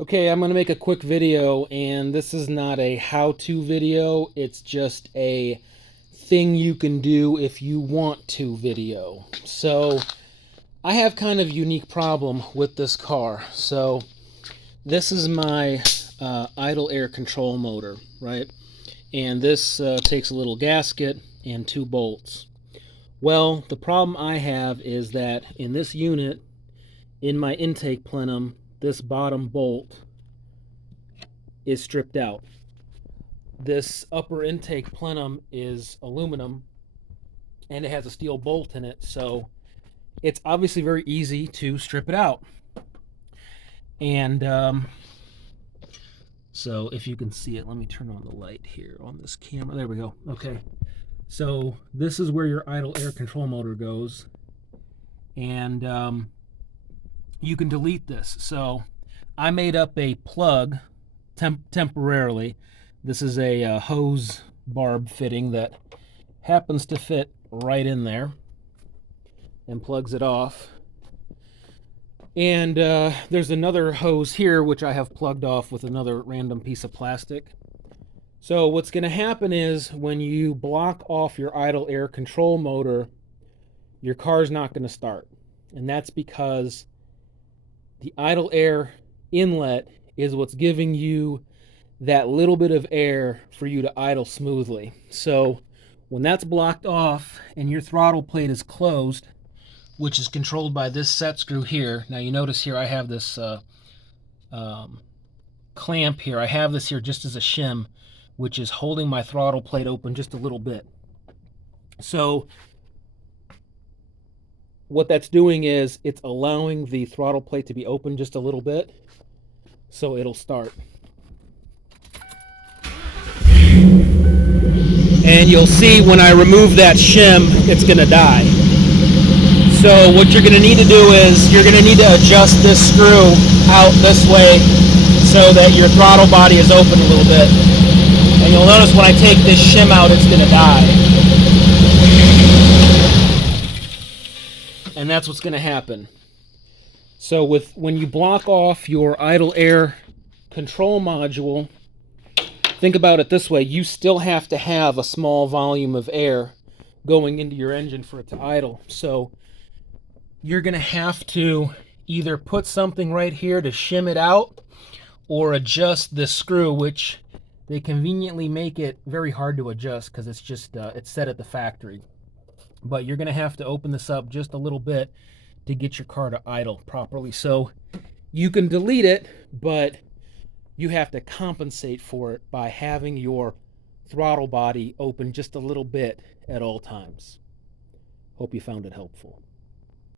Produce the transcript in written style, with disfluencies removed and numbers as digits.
Okay, I'm going to make a quick video, and this is not a how-to video. It's just a thing you can do if you want to video. So, I have kind of a unique problem with this car. So, this is my idle air control motor, right? And this takes a little gasket and two bolts. Well, the problem I have is that in this unit, in my intake plenum, this bottom bolt is stripped out. This upper intake plenum is aluminum and it has a steel bolt in it, so it's obviously very easy to strip it out. And so if you can see it, let me turn on the light here on this camera. There we go. Okay, so this is where your idle air control motor goes, and you can delete this. So I made up a plug temporarily. This is a hose barb fitting that happens to fit right in there and plugs it off. And there's another hose here which I have plugged off with another random piece of plastic. So what's going to happen is when you block off your idle air control motor, your car's not going to start. And that's because the idle air inlet is what's giving you that little bit of air for you to idle smoothly. So when that's blocked off and your throttle plate is closed, which is controlled by this set screw here. Now you notice here I have this clamp here. I have this here just as a shim, which is holding my throttle plate open just a little bit. So what that's doing is it's allowing the throttle plate to be open just a little bit, so it'll start. And you'll see when I remove that shim, it's going to die. So what you're going to need to do is you're going to need to adjust this screw out this way so that your throttle body is open a little bit. And you'll notice when I take this shim out, it's going to die. And that's what's going to happen. So when you block off your idle air control module, think about it this way. You still have to have a small volume of air going into your engine for it to idle. So you're going to have to either put something right here to shim it out or adjust this screw, which they conveniently make it very hard to adjust because it's just it's set at the factory. But you're going to have to open this up just a little bit to get your car to idle properly. So you can delete it, but you have to compensate for it by having your throttle body open just a little bit at all times. Hope you found it helpful.